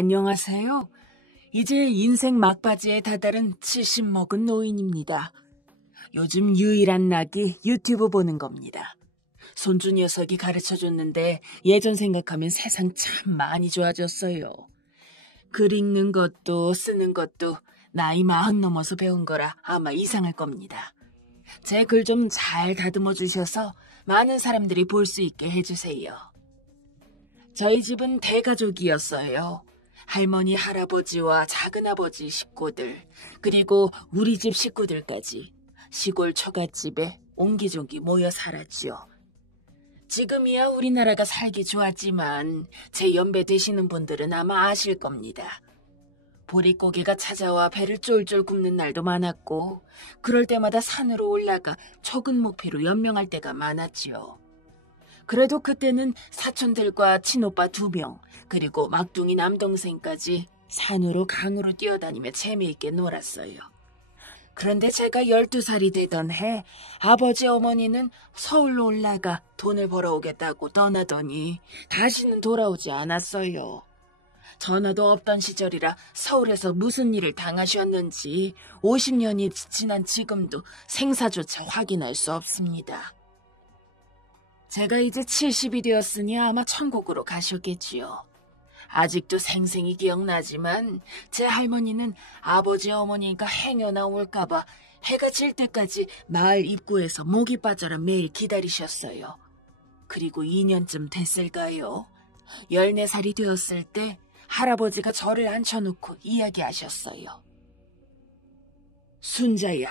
안녕하세요. 이제 인생 막바지에 다다른 70 먹은 노인입니다. 요즘 유일한 낙이 유튜브 보는 겁니다. 손주 녀석이 가르쳐줬는데 예전 생각하면 세상 참 많이 좋아졌어요. 글 읽는 것도 쓰는 것도 나이 40 넘어서 배운 거라 아마 이상할 겁니다. 제 글 좀 잘 다듬어 주셔서 많은 사람들이 볼 수 있게 해주세요. 저희 집은 대가족이었어요. 할머니, 할아버지와 작은아버지 식구들, 그리고 우리 집 식구들까지 시골 처갓집에 옹기종기 모여 살았지요. 지금이야 우리나라가 살기 좋았지만 제 연배 되시는 분들은 아마 아실 겁니다. 보릿고개가 찾아와 배를 쫄쫄 굽는 날도 많았고 그럴 때마다 산으로 올라가 적은 목표로 연명할 때가 많았지요. 그래도 그때는 사촌들과 친오빠 2명, 그리고 막둥이 남동생까지 산으로 강으로 뛰어다니며 재미있게 놀았어요. 그런데 제가 12살이 되던 해 아버지 어머니는 서울로 올라가 돈을 벌어오겠다고 떠나더니 다시는 돌아오지 않았어요. 전화도 없던 시절이라 서울에서 무슨 일을 당하셨는지 50년이 지난 지금도 생사조차 확인할 수 없습니다. 제가 이제 70이 되었으니 아마 천국으로 가셨겠지요. 아직도 생생히 기억나지만 제 할머니는 아버지 어머니가 행여나 올까봐 해가 질 때까지 마을 입구에서 목이 빠져라 매일 기다리셨어요. 그리고 2년쯤 됐을까요? 14살이 되었을 때 할아버지가 저를 앉혀놓고 이야기하셨어요. 순자야,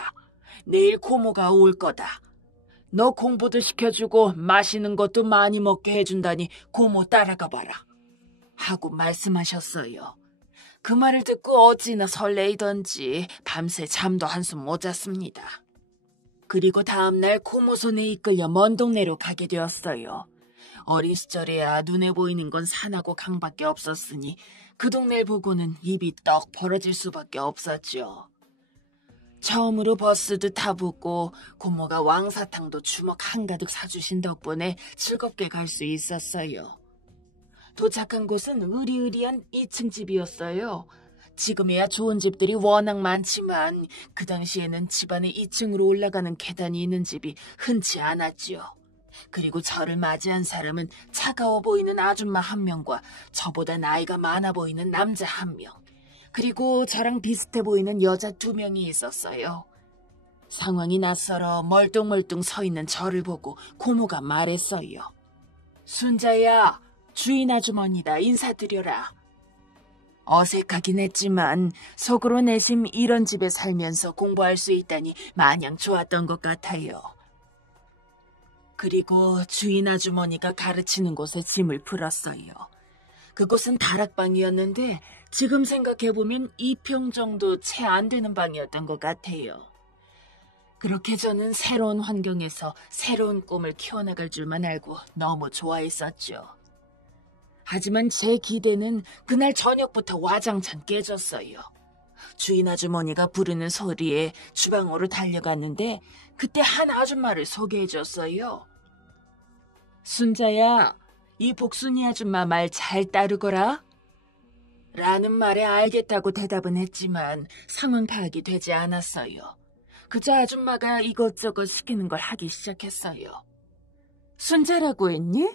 내일 고모가 올 거다. 너 공부도 시켜주고 맛있는 것도 많이 먹게 해준다니 고모 따라가 봐라. 하고 말씀하셨어요. 그 말을 듣고 어찌나 설레이던지 밤새 잠도 한숨 못 잤습니다. 그리고 다음날 고모 손에 이끌려 먼 동네로 가게 되었어요. 어린 시절에야 눈에 보이는 건 산하고 강밖에 없었으니 그 동네를 보고는 입이 떡 벌어질 수밖에 없었죠. 처음으로 버스도 타보고 고모가 왕사탕도 주먹 한가득 사주신 덕분에 즐겁게 갈 수 있었어요. 도착한 곳은 으리으리한 2층 집이었어요. 지금이야 좋은 집들이 워낙 많지만 그 당시에는 집안에 2층으로 올라가는 계단이 있는 집이 흔치 않았지요. 그리고 저를 맞이한 사람은 차가워 보이는 아줌마 1명과 저보다 나이가 많아 보이는 남자 1명, 그리고 저랑 비슷해 보이는 여자 2명이 있었어요. 상황이 낯설어 멀뚱멀뚱 서 있는 저를 보고 고모가 말했어요. 순자야, 주인 아주머니다. 인사드려라. 어색하긴 했지만 속으로 내심 이런 집에 살면서 공부할 수 있다니 마냥 좋았던 것 같아요. 그리고 주인 아주머니가 가르치는 곳에 짐을 풀었어요. 그곳은 다락방이었는데 지금 생각해보면 2평 정도 채 안 되는 방이었던 것 같아요. 그렇게 저는 새로운 환경에서 새로운 꿈을 키워나갈 줄만 알고 너무 좋아했었죠. 하지만 제 기대는 그날 저녁부터 와장창 깨졌어요. 주인 아주머니가 부르는 소리에 주방으로 달려갔는데 그때 한 아줌마를 소개해줬어요. 순자야, 이 복순이 아줌마 말 잘 따르거라. 라는 말에 알겠다고 대답은 했지만 상황 파악이 되지 않았어요. 그저 아줌마가 이것저것 시키는 걸 하기 시작했어요. 순자라고 했니?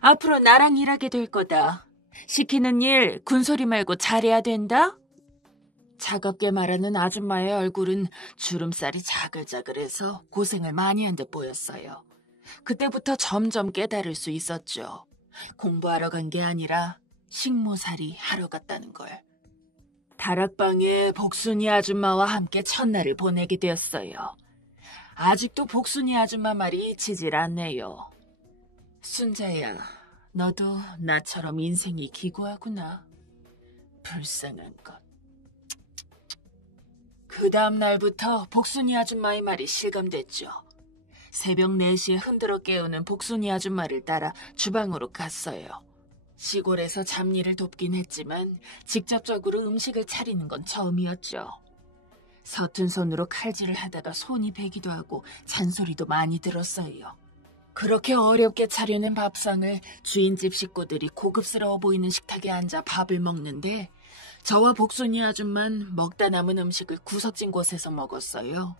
앞으로 나랑 일하게 될 거다. 시키는 일 군소리 말고 잘해야 된다. 차갑게 말하는 아줌마의 얼굴은 주름살이 자글자글해서 고생을 많이 한 듯 보였어요. 그때부터 점점 깨달을 수 있었죠. 공부하러 간 게 아니라 식모살이 하러 갔다는 걸. 다락방에 복순이 아줌마와 함께 첫날을 보내게 되었어요. 아직도 복순이 아줌마 말이 잊히질 않네요. 순자야, 너도 나처럼 인생이 기구하구나. 불쌍한 것. 그 다음 날부터 복순이 아줌마의 말이 실감됐죠. 새벽 4시에 흔들어 깨우는 복순이 아줌마를 따라 주방으로 갔어요. 시골에서 잡일을 돕긴 했지만 직접적으로 음식을 차리는 건 처음이었죠. 서툰 손으로 칼질을 하다가 손이 베기도 하고 잔소리도 많이 들었어요. 그렇게 어렵게 차려낸 밥상을 주인집 식구들이 고급스러워 보이는 식탁에 앉아 밥을 먹는데 저와 복순이 아줌만 먹다 남은 음식을 구석진 곳에서 먹었어요.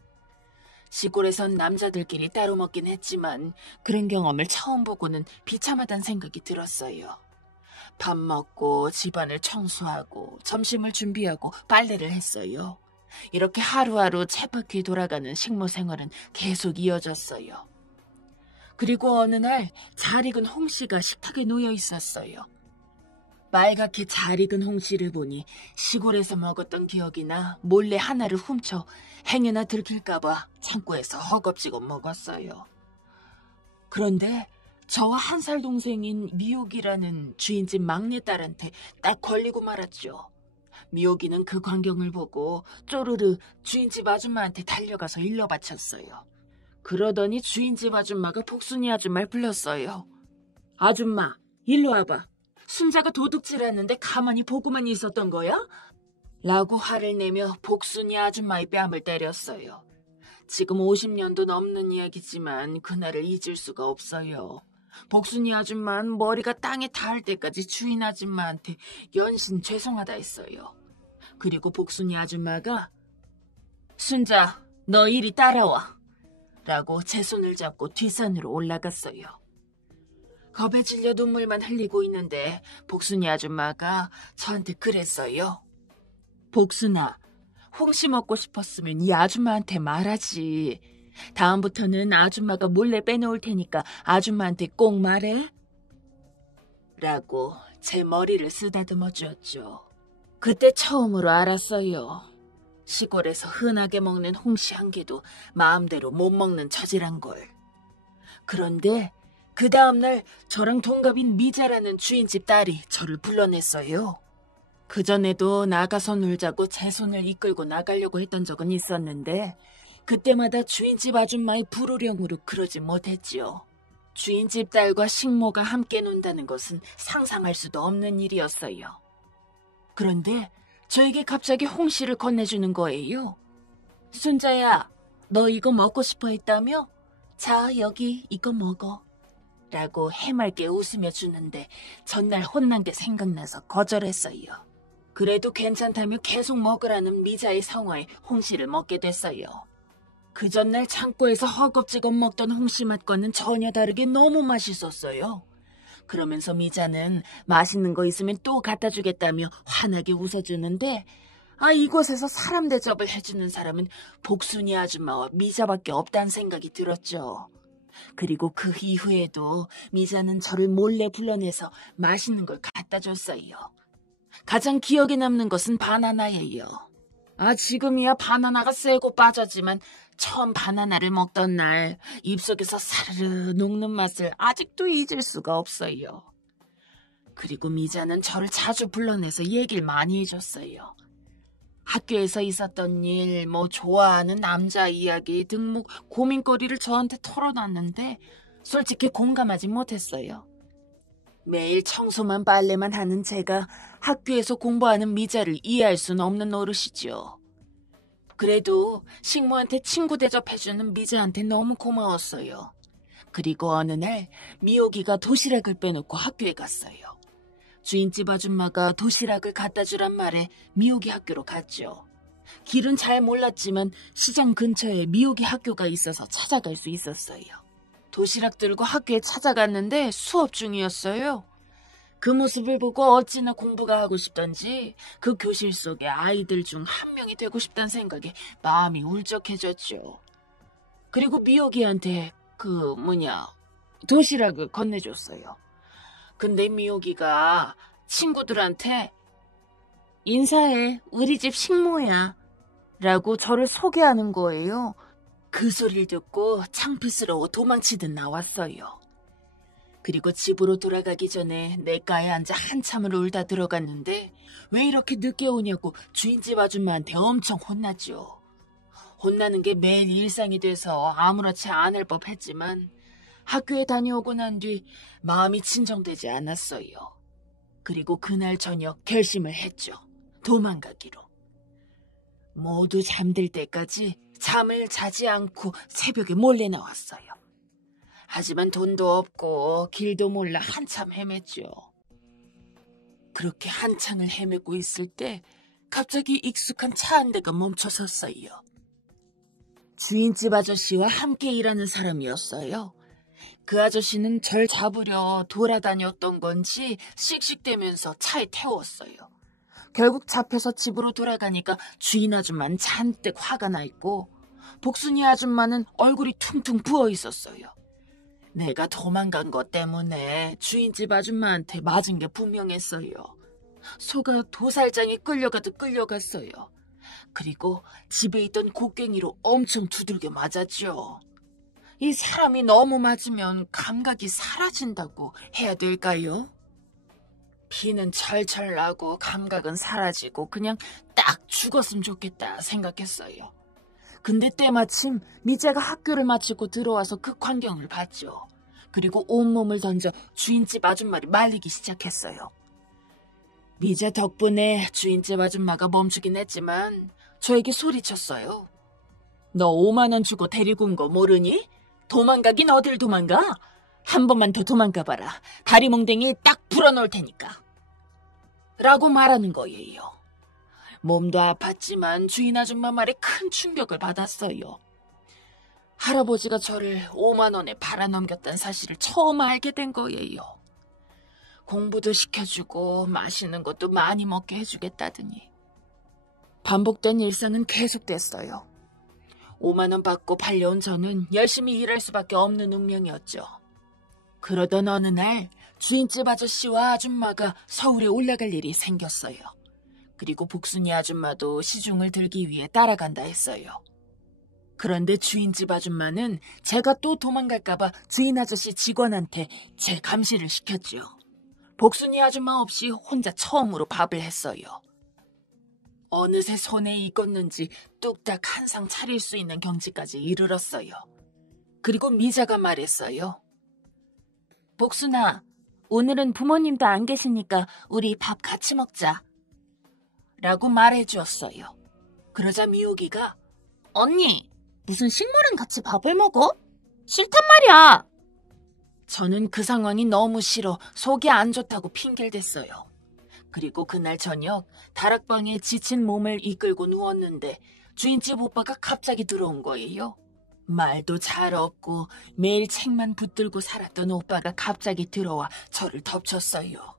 시골에선 남자들끼리 따로 먹긴 했지만 그런 경험을 처음 보고는 비참하다는 생각이 들었어요. 밥 먹고 집안을 청소하고 점심을 준비하고 빨래를 했어요. 이렇게 하루하루 쳇바퀴 돌아가는 식모 생활은 계속 이어졌어요. 그리고 어느 날 잘 익은 홍시가 식탁에 놓여 있었어요. 빨갛게 잘 익은 홍시를 보니 시골에서 먹었던 기억이나 몰래 하나를 훔쳐 행여나 들킬까봐 창고에서 허겁지겁 먹었어요. 그런데 저와 1살 동생인 미옥이라는 주인집 막내딸한테 딱 걸리고 말았죠. 미옥이는 그 광경을 보고 쪼르르 주인집 아줌마한테 달려가서 일러 바쳤어요. 그러더니 주인집 아줌마가 복순이 아줌마를 불렀어요. 아줌마, 일로 와봐. 순자가 도둑질하는데 가만히 보고만 있었던 거야? 라고 화를 내며 복순이 아줌마의 뺨을 때렸어요. 지금 50년도 넘는 이야기지만 그날을 잊을 수가 없어요. 복순이 아줌마는 머리가 땅에 닿을 때까지 주인 아줌마한테 연신 죄송하다 했어요. 그리고 복순이 아줌마가 순자, 너 이리 따라와 라고 제 손을 잡고 뒷산으로 올라갔어요. 겁에 질려 눈물만 흘리고 있는데 복순이 아줌마가 저한테 그랬어요. 복순아, 홍시 먹고 싶었으면 이 아줌마한테 말하지. 다음부터는 아줌마가 몰래 빼놓을 테니까 아줌마한테 꼭 말해. 라고 제 머리를 쓰다듬어 주었죠. 그때 처음으로 알았어요. 시골에서 흔하게 먹는 홍시 한 개도 마음대로 못 먹는 처지란 걸. 그런데 그 다음날 저랑 동갑인 미자라는 주인집 딸이 저를 불러냈어요. 그전에도 나가서 놀자고 제 손을 이끌고 나가려고 했던 적은 있었는데 그때마다 주인집 아줌마의 불호령으로 그러지 못했지요. 주인집 딸과 식모가 함께 논다는 것은 상상할 수도 없는 일이었어요. 그런데 저에게 갑자기 홍시를 건네주는 거예요. 순자야, 너 이거 먹고 싶어 했다며? 자, 여기 이거 먹어. 라고 해맑게 웃으며 주는데 전날 혼난 게 생각나서 거절했어요. 그래도 괜찮다며 계속 먹으라는 미자의 성화에 홍시를 먹게 됐어요. 그 전날 창고에서 허겁지겁 먹던 홍시 맛과는 전혀 다르게 너무 맛있었어요. 그러면서 미자는 맛있는 거 있으면 또 갖다 주겠다며 환하게 웃어주는데 이곳에서 사람 대접을 해주는 사람은 복순이 아줌마와 미자밖에 없다는 생각이 들었죠. 그리고 그 이후에도 미자는 저를 몰래 불러내서 맛있는 걸 갖다 줬어요. 가장 기억에 남는 것은 바나나예요. 지금이야 바나나가 세고 빠졌지만 처음 바나나를 먹던 날 입속에서 사르르 녹는 맛을 아직도 잊을 수가 없어요. 그리고 미자는 저를 자주 불러내서 얘기를 많이 해줬어요. 학교에서 있었던 일, 좋아하는 남자 이야기 등 고민거리를 저한테 털어놨는데 솔직히 공감하지 못했어요. 매일 청소만 빨래만 하는 제가 학교에서 공부하는 미자를 이해할 수는 없는 노릇이죠. 그래도 식모한테 친구 대접해주는 미자한테 너무 고마웠어요. 그리고 어느 날 미옥이가 도시락을 빼놓고 학교에 갔어요. 주인집 아줌마가 도시락을 갖다 주란 말에 미옥이 학교로 갔죠. 길은 잘 몰랐지만 시장 근처에 미옥이 학교가 있어서 찾아갈 수 있었어요. 도시락 들고 학교에 찾아갔는데 수업 중이었어요. 그 모습을 보고 어찌나 공부가 하고 싶던지 그 교실 속에 아이들 중 한 명이 되고 싶다는 생각에 마음이 울적해졌죠. 그리고 미옥이한테 도시락을 건네줬어요. 근데 미옥이가 친구들한테 인사해, 우리 집 식모야 라고 저를 소개하는 거예요. 그 소리를 듣고 창피스러워 도망치듯 나왔어요. 그리고 집으로 돌아가기 전에 냇가에 앉아 한참을 울다 들어갔는데 왜 이렇게 늦게 오냐고 주인집 아줌마한테 엄청 혼났죠. 혼나는 게 매일 일상이 돼서 아무렇지 않을 법했지만 학교에 다녀오고 난 뒤 마음이 진정되지 않았어요. 그리고 그날 저녁 결심을 했죠. 도망가기로. 모두 잠들 때까지 잠을 자지 않고 새벽에 몰래 나왔어요. 하지만 돈도 없고 길도 몰라 한참 헤맸죠. 그렇게 한참을 헤매고 있을 때 갑자기 익숙한 차 한 대가 멈춰섰어요. 주인집 아저씨와 함께 일하는 사람이었어요. 그 아저씨는 절 잡으려 돌아다녔던 건지 씩씩대면서 차에 태웠어요. 결국 잡혀서 집으로 돌아가니까 주인 아줌마는 잔뜩 화가 나 있고 복순이 아줌마는 얼굴이 퉁퉁 부어 있었어요. 내가 도망간 것 때문에 주인집 아줌마한테 맞은 게 분명했어요. 소가 도살장에 끌려가듯 끌려갔어요. 그리고 집에 있던 곡괭이로 엄청 두들겨 맞았죠. 이 사람이 너무 맞으면 감각이 사라진다고 해야 될까요? 피는 철철 나고 감각은 사라지고 그냥 딱 죽었으면 좋겠다 생각했어요. 근데 때마침 미자가 학교를 마치고 들어와서 그 광경을 봤죠. 그리고 온몸을 던져 주인집 아줌마를 말리기 시작했어요. 미자 덕분에 주인집 아줌마가 멈추긴 했지만 저에게 소리쳤어요. 너 5만 원 주고 데리고 온 거 모르니? 도망가긴 어딜 도망가? 한 번만 더 도망가봐라. 다리 몽댕이 딱 불어넣을 테니까. 라고 말하는 거예요. 몸도 아팠지만 주인 아줌마 말에 큰 충격을 받았어요. 할아버지가 저를 5만 원에 팔아넘겼다는 사실을 처음 알게 된 거예요. 공부도 시켜주고 맛있는 것도 많이 먹게 해주겠다더니 반복된 일상은 계속됐어요. 5만 원 받고 팔려온 저는 열심히 일할 수밖에 없는 운명이었죠. 그러던 어느 날 주인집 아저씨와 아줌마가 서울에 올라갈 일이 생겼어요. 그리고 복순이 아줌마도 시중을 들기 위해 따라간다 했어요. 그런데 주인집 아줌마는 제가 또 도망갈까봐 주인 아저씨 직원한테 제 감시를 시켰죠. 복순이 아줌마 없이 혼자 처음으로 밥을 했어요. 어느새 손에 익었는지 뚝딱 한 상 차릴 수 있는 경지까지 이르렀어요. 그리고 미자가 말했어요. 복순아, 오늘은 부모님도 안 계시니까 우리 밥 같이 먹자. 라고 말해주었어요. 그러자 미호기가 언니, 무슨 식모랑 같이 밥을 먹어? 싫단 말이야. 저는 그 상황이 너무 싫어 속이 안 좋다고 핑계를 댔어요. 그리고 그날 저녁 다락방에 지친 몸을 이끌고 누웠는데 주인집 오빠가 갑자기 들어온 거예요. 말도 잘 없고 매일 책만 붙들고 살았던 오빠가 갑자기 들어와 저를 덮쳤어요.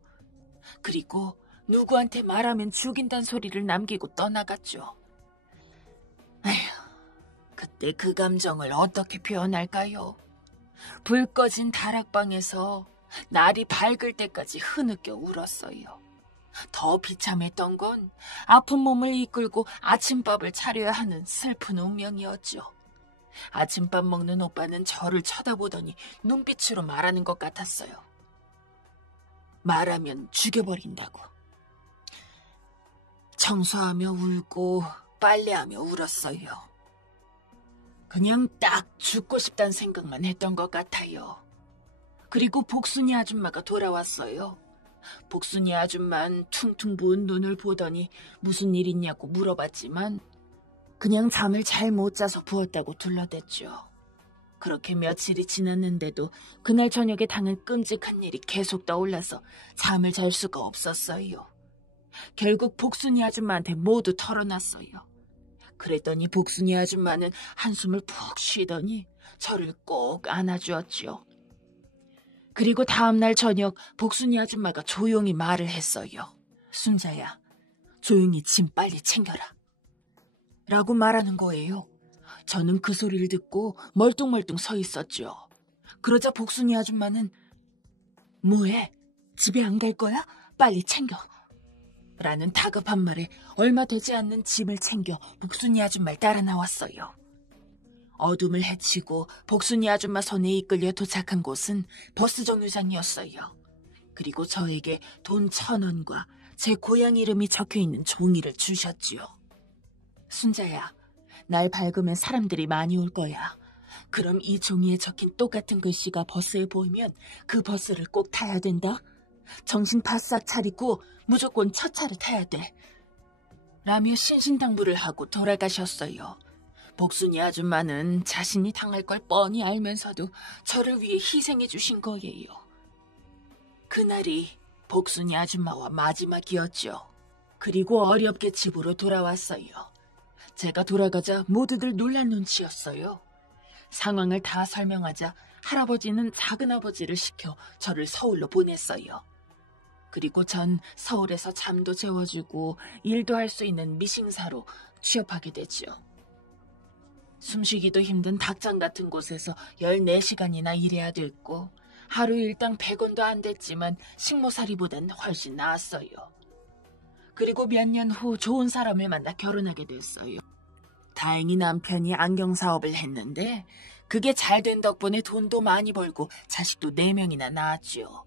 그리고 누구한테 말하면 죽인다는 소리를 남기고 떠나갔죠. 에휴, 그때 그 감정을 어떻게 표현할까요? 불 꺼진 다락방에서 날이 밝을 때까지 흐느껴 울었어요. 더 비참했던 건 아픈 몸을 이끌고 아침밥을 차려야 하는 슬픈 운명이었죠. 아침밥 먹는 오빠는 저를 쳐다보더니 눈빛으로 말하는 것 같았어요. 말하면 죽여버린다고. 청소하며 울고 빨래하며 울었어요. 그냥 딱 죽고 싶다는 생각만 했던 것 같아요. 그리고 복순이 아줌마가 돌아왔어요. 복순이 아줌만 퉁퉁 부은 눈을 보더니 무슨 일 있냐고 물어봤지만 그냥 잠을 잘 못 자서 부었다고 둘러댔죠. 그렇게 며칠이 지났는데도 그날 저녁에 당한 끔찍한 일이 계속 떠올라서 잠을 잘 수가 없었어요. 결국 복순이 아줌마한테 모두 털어놨어요. 그랬더니 복순이 아줌마는 한숨을 푹 쉬더니 저를 꼭 안아주었죠. 그리고 다음날 저녁 복순이 아줌마가 조용히 말을 했어요. 순자야, 조용히 짐 빨리 챙겨라. 라고 말하는 거예요. 저는 그 소리를 듣고 멀뚱멀뚱 서 있었죠. 그러자 복순이 아줌마는 뭐해? 집에 안 갈 거야? 빨리 챙겨. 라는 다급한 말에 얼마 되지 않는 짐을 챙겨 복순이 아줌마를 따라 나왔어요. 어둠을 헤치고 복순이 아줌마 손에 이끌려 도착한 곳은 버스 정류장이었어요. 그리고 저에게 돈 1,000원과 제 고향 이름이 적혀있는 종이를 주셨지요. 순자야, 날 밝으면 사람들이 많이 올 거야. 그럼 이 종이에 적힌 똑같은 글씨가 버스에 보이면 그 버스를 꼭 타야 된다. 정신 바싹 차리고 무조건 첫 차를 타야 돼. 라며 신신당부를 하고 돌아가셨어요. 복순이 아줌마는 자신이 당할 걸 뻔히 알면서도 저를 위해 희생해 주신 거예요. 그날이 복순이 아줌마와 마지막이었죠. 그리고 어렵게 집으로 돌아왔어요. 제가 돌아가자 모두들 놀란 눈치였어요. 상황을 다 설명하자 할아버지는 작은아버지를 시켜 저를 서울로 보냈어요. 그리고 전 서울에서 잠도 재워주고 일도 할 수 있는 미싱사로 취업하게 됐죠. 숨쉬기도 힘든 닭장 같은 곳에서 14시간이나 일해야 됐고 하루 일당 100원도 안 됐지만 식모살이보단 훨씬 나았어요. 그리고 몇 년 후 좋은 사람을 만나 결혼하게 됐어요. 다행히 남편이 안경 사업을 했는데 그게 잘 된 덕분에 돈도 많이 벌고 자식도 4명이나 낳았죠.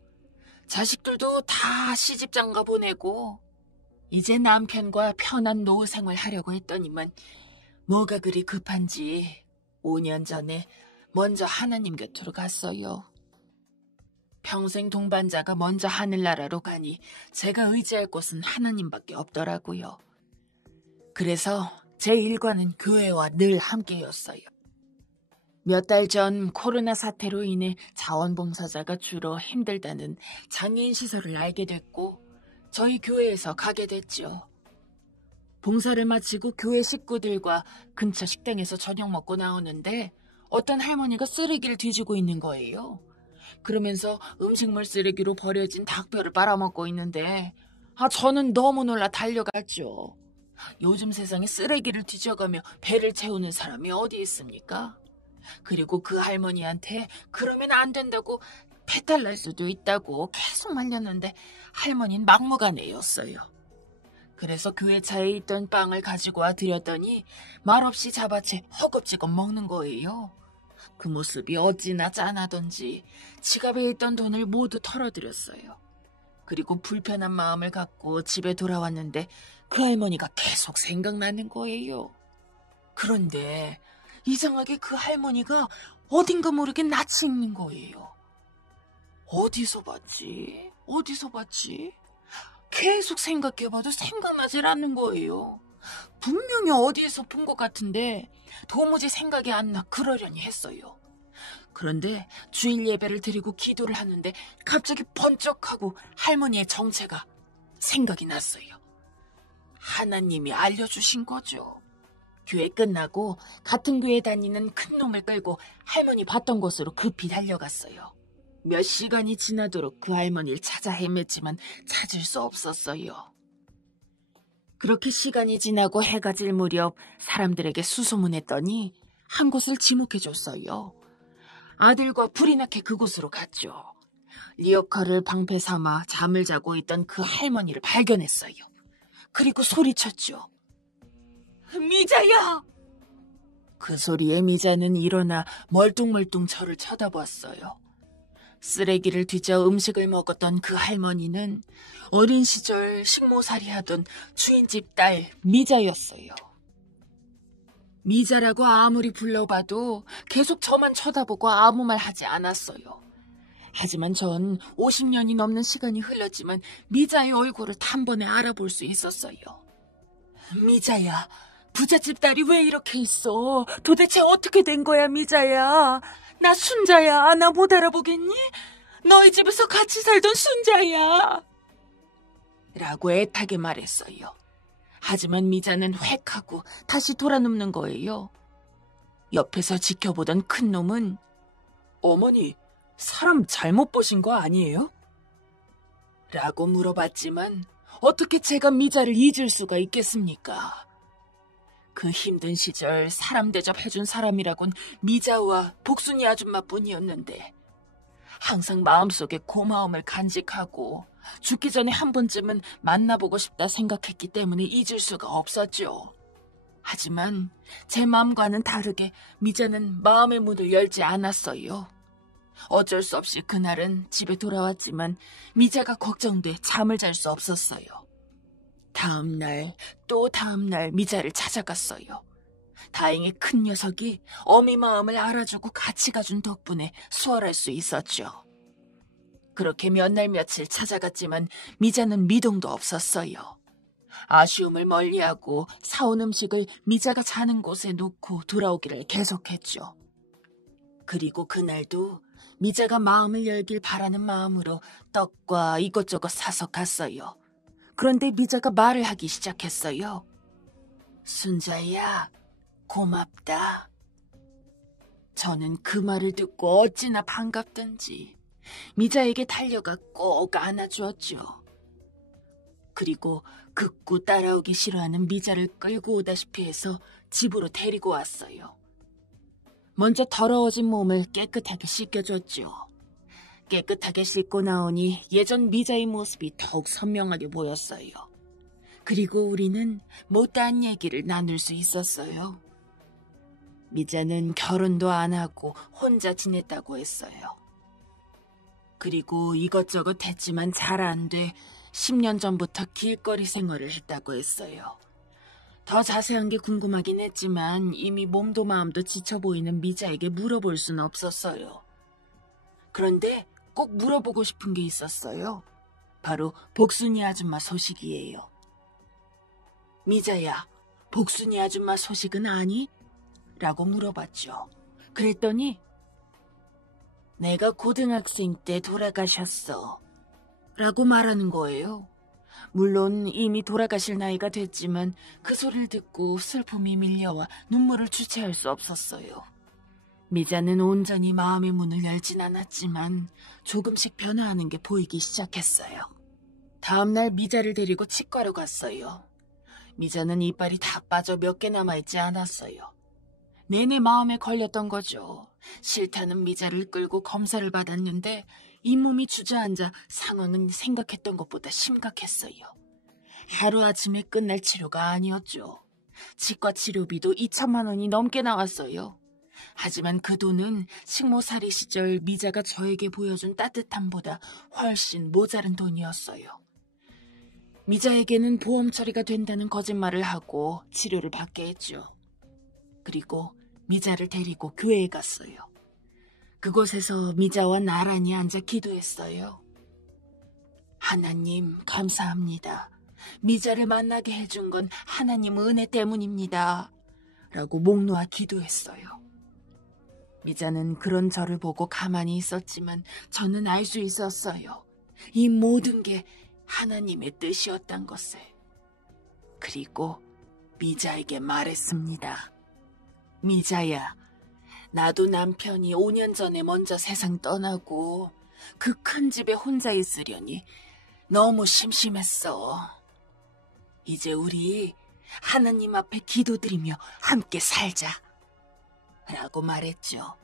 자식들도 다 시집장가 보내고 이제 남편과 편한 노후 생활 하려고 했더니만 뭐가 그리 급한지 5년 전에 먼저 하나님 곁으로 갔어요. 평생 동반자가 먼저 하늘나라로 가니 제가 의지할 곳은 하나님밖에 없더라고요. 그래서 제 일과는 교회와 늘 함께였어요. 몇 달 전 코로나 사태로 인해 자원봉사자가 줄어 힘들다는 장애인 시설을 알게 됐고 저희 교회에서 가게 됐죠. 봉사를 마치고 교회 식구들과 근처 식당에서 저녁 먹고 나오는데 어떤 할머니가 쓰레기를 뒤지고 있는 거예요. 그러면서 음식물 쓰레기로 버려진 닭뼈를 빨아먹고 있는데 저는 너무 놀라 달려갔죠. 요즘 세상에 쓰레기를 뒤져가며 배를 채우는 사람이 어디 있습니까? 그리고 그 할머니한테 그러면 안 된다고 배탈 날 수도 있다고 계속 말렸는데 할머니는 막무가내였어요. 그래서 교회 차에 있던 빵을 가지고 와 드렸더니 말없이 잡아채 허겁지겁 먹는 거예요. 그 모습이 어찌나 짠하던지 지갑에 있던 돈을 모두 털어드렸어요. 그리고 불편한 마음을 갖고 집에 돌아왔는데 그 할머니가 계속 생각나는 거예요. 그런데 이상하게 그 할머니가 어딘가 모르게 낯이 익는 거예요. 어디서 봤지? 계속 생각해봐도 생각나질 않는 거예요. 분명히 어디에서 본 것 같은데 도무지 생각이 안 나 그러려니 했어요. 그런데 주일 예배를 드리고 기도를 하는데 갑자기 번쩍하고 할머니의 정체가 생각이 났어요. 하나님이 알려주신 거죠. 교회 끝나고 같은 교회 다니는 큰 놈을 끌고 할머니 봤던 곳으로 급히 달려갔어요. 몇 시간이 지나도록 그 할머니를 찾아 헤맸지만 찾을 수 없었어요. 그렇게 시간이 지나고 해가 질 무렵 사람들에게 수소문했더니 한 곳을 지목해줬어요. 아들과 불이 나게 그곳으로 갔죠. 리어카를 방패 삼아 잠을 자고 있던 그 할머니를 발견했어요. 그리고 소리쳤죠. 미자야! 그 소리에 미자는 일어나 멀뚱멀뚱 저를 쳐다봤어요. 쓰레기를 뒤져 음식을 먹었던 그 할머니는 어린 시절 식모살이 하던 주인집 딸 미자였어요. 미자라고 아무리 불러봐도 계속 저만 쳐다보고 아무 말 하지 않았어요. 하지만 전 50년이 넘는 시간이 흘렀지만 미자의 얼굴을 단번에 알아볼 수 있었어요. 미자야, 부잣집 딸이 왜 이렇게 있어? 도대체 어떻게 된 거야, 미자야? 나 순자야. 나 못 알아보겠니? 너희 집에서 같이 살던 순자야. 라고 애타게 말했어요. 하지만 미자는 획 하고 다시 돌아눕는 거예요. 옆에서 지켜보던 큰 놈은 어머니, 사람 잘못 보신 거 아니에요? 라고 물어봤지만 어떻게 제가 미자를 잊을 수가 있겠습니까? 그 힘든 시절 사람 대접해준 사람이라곤 미자와 복순이 아줌마뿐이었는데 항상 마음속에 고마움을 간직하고 죽기 전에 한 번쯤은 만나보고 싶다 생각했기 때문에 잊을 수가 없었죠. 하지만 제 마음과는 다르게 미자는 마음의 문을 열지 않았어요. 어쩔 수 없이 그날은 집에 돌아왔지만 미자가 걱정돼 잠을 잘 수 없었어요. 다음날 또 다음날 미자를 찾아갔어요. 다행히 큰 녀석이 어미 마음을 알아주고 같이 가준 덕분에 수월할 수 있었죠. 그렇게 몇 날 며칠 찾아갔지만 미자는 미동도 없었어요. 아쉬움을 멀리하고 사온 음식을 미자가 자는 곳에 놓고 돌아오기를 계속했죠. 그리고 그날도 미자가 마음을 열길 바라는 마음으로 떡과 이것저것 사서 갔어요. 그런데 미자가 말을 하기 시작했어요. 순자야, 고맙다. 저는 그 말을 듣고 어찌나 반갑던지 미자에게 달려가 꼭 안아주었죠. 그리고 극구 따라오기 싫어하는 미자를 끌고 오다시피 해서 집으로 데리고 왔어요. 먼저 더러워진 몸을 깨끗하게 씻겨줬죠. 깨끗하게 씻고 나오니 예전 미자의 모습이 더욱 선명하게 보였어요. 그리고 우리는 못다한 얘기를 나눌 수 있었어요. 미자는 결혼도 안 하고 혼자 지냈다고 했어요. 그리고 이것저것 했지만 잘 안 돼 10년 전부터 길거리 생활을 했다고 했어요. 더 자세한 게 궁금하긴 했지만 이미 몸도 마음도 지쳐 보이는 미자에게 물어볼 수는 없었어요. 그런데 꼭 물어보고 싶은 게 있었어요. 바로 복순이 아줌마 소식이에요. 미자야, 복순이 아줌마 소식은 아니? 라고 물어봤죠. 그랬더니 내가 고등학생 때 돌아가셨어 라고 말하는 거예요. 물론 이미 돌아가실 나이가 됐지만 그 소리를 듣고 슬픔이 밀려와 눈물을 주체할 수 없었어요. 미자는 온전히 마음의 문을 열진 않았지만 조금씩 변화하는 게 보이기 시작했어요. 다음날 미자를 데리고 치과로 갔어요. 미자는 이빨이 다 빠져 몇 개 남아있지 않았어요. 내내 마음에 걸렸던 거죠. 싫다는 미자를 끌고 검사를 받았는데 잇몸이 주저앉아 상황은 생각했던 것보다 심각했어요. 하루아침에 끝날 치료가 아니었죠. 치과 치료비도 2천만 원이 넘게 나왔어요. 하지만 그 돈은 식모살이 시절 미자가 저에게 보여준 따뜻함보다 훨씬 모자른 돈이었어요. 미자에게는 보험 처리가 된다는 거짓말을 하고 치료를 받게 했죠. 그리고 미자를 데리고 교회에 갔어요. 그곳에서 미자와 나란히 앉아 기도했어요. 하나님 감사합니다. 미자를 만나게 해준 건 하나님 은혜 때문입니다. 라고 목 놓아 기도했어요. 미자는 그런 저를 보고 가만히 있었지만 저는 알 수 있었어요. 이 모든 게 하나님의 뜻이었단 것을. 그리고 미자에게 말했습니다. 미자야, 나도 남편이 5년 전에 먼저 세상 떠나고 그 큰 집에 혼자 있으려니 너무 심심했어. 이제 우리 하나님 앞에 기도드리며 함께 살자. 라고 말했죠.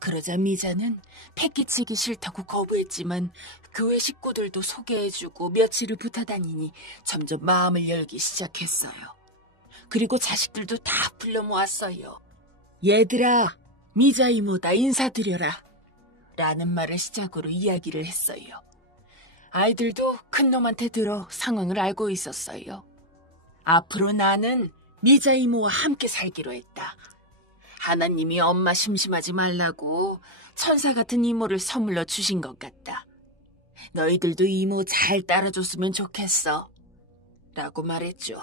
그러자 미자는 패기치기 싫다고 거부했지만 교회 식구들도 소개해주고 며칠을 붙어 다니니 점점 마음을 열기 시작했어요. 그리고 자식들도 다 불러 모았어요. 얘들아, 미자 이모다 인사드려라. 라는 말을 시작으로 이야기를 했어요. 아이들도 큰 놈한테 들어 상황을 알고 있었어요. 앞으로 나는 미자 이모와 함께 살기로 했다. 하나님이 엄마 심심하지 말라고 천사 같은 이모를 선물로 주신 것 같다. 너희들도 이모 잘 따라줬으면 좋겠어. 라고 말했죠.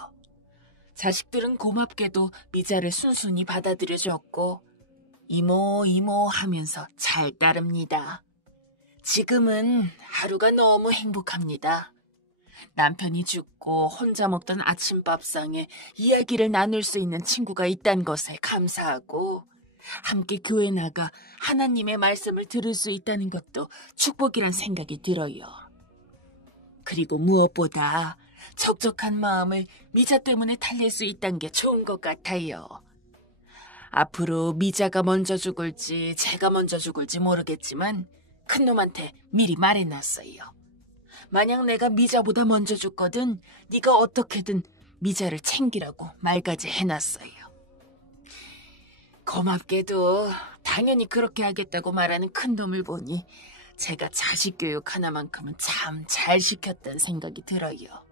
자식들은 고맙게도 미자를 순순히 받아들여줬고 이모 이모 하면서 잘 따릅니다. 지금은 하루가 너무 행복합니다. 남편이 죽고 혼자 먹던 아침밥상에 이야기를 나눌 수 있는 친구가 있다는 것에 감사하고 함께 교회 나가 하나님의 말씀을 들을 수 있다는 것도 축복이란 생각이 들어요. 그리고 무엇보다 적적한 마음을 미자 때문에 달랠 수 있다는 게 좋은 것 같아요. 앞으로 미자가 먼저 죽을지 제가 먼저 죽을지 모르겠지만 큰놈한테 미리 말해놨어요. 만약 내가 미자보다 먼저 죽거든 네가 어떻게든 미자를 챙기라고 말까지 해놨어요. 고맙게도 당연히 그렇게 하겠다고 말하는 큰놈을 보니 제가 자식 교육 하나만큼은 참 잘 시켰다는 생각이 들어요.